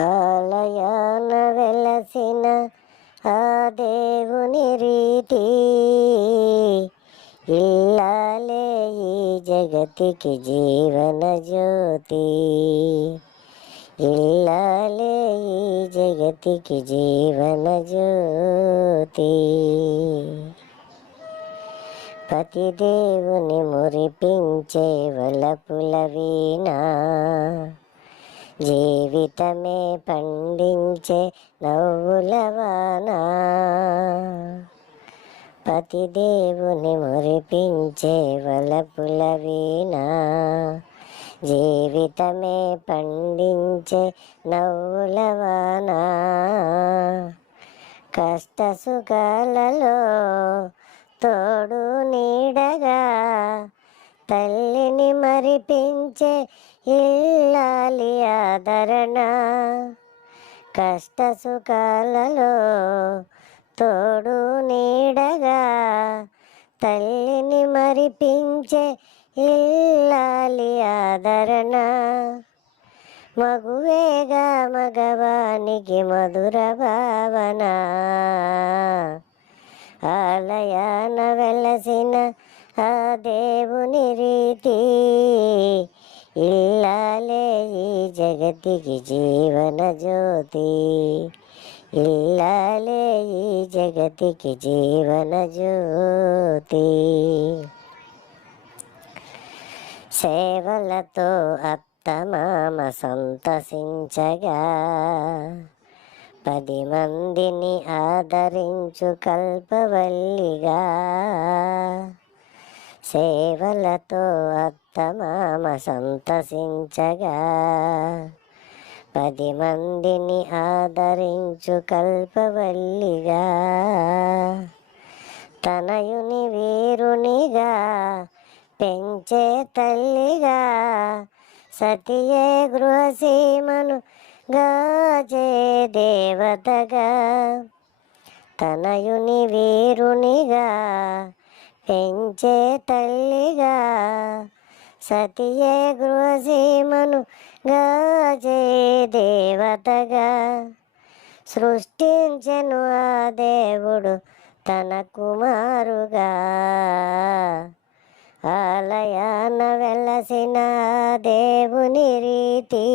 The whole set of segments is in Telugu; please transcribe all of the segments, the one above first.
ఆలయాన వెలసిన ఆ దేవుని రీతి. ఇల్లాలే ఈ జగతికి జీవన జ్యోతి. ఇల్లాలే ఈ జగతికి జీవన జ్యోతి. పతి దేవుని మురిపించే వలపుల వీణా. జీవితమే పండించే నవ్వుల పతిదేవుని మురిపించే వలపుల వీణా. జీవితమే పండించే నవ్వుల కష్ట సుఖాలలో తోడు నీడగా తల్లిని మరిపించే ఇల్లాలి ఆదరణ కష్ట సుఖాలలో తోడు నీడగా తల్లిని మరిపించే ఇల్లాలి ఆదరణ. మగువేగా మగవానికి మధుర భావన ఆలయాన వెలసిన ఆ దేవుని రీతి. ఇల్లాలే ఈ జగతికి జీవన జ్యోతి. ఇల్లాలే ఈ జగతికి జీవన జ్యోతి. సేవలతో అత్తమామ సంతసించగా పది మందిని ఆదరించు కల్పవల్లిగా. సేవలతో అత్తమామ సంతసించగా. పది మందిని ఆదరించు కల్పవల్లిగా. తనయుని వీరునిగా పెంచే తల్లిగా. సతియే గృహసీమను గాజే దేవతగా. తనయుని వీరునిగా పెంచే తల్లిగా సతియే గృహసీమను గాజే దేవతగా. సృష్టించెను ఆ దేవుడు తన కుమారుగా. ఆలయాన వెలసిన దేవుని రీతి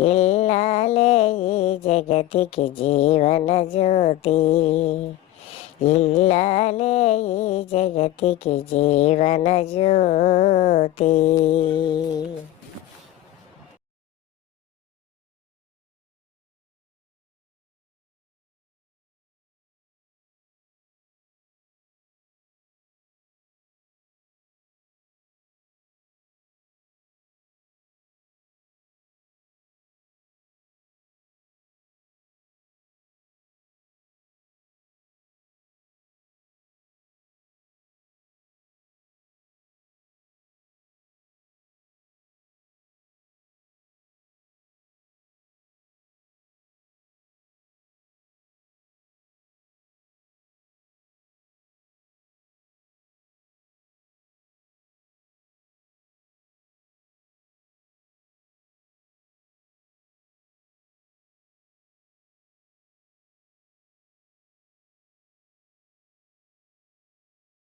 ఇల్లాలే ఈ జగతికి జీవన జ్యోతి. ఇల్లాలే ఈ జగతికి జీవన జ్యోతి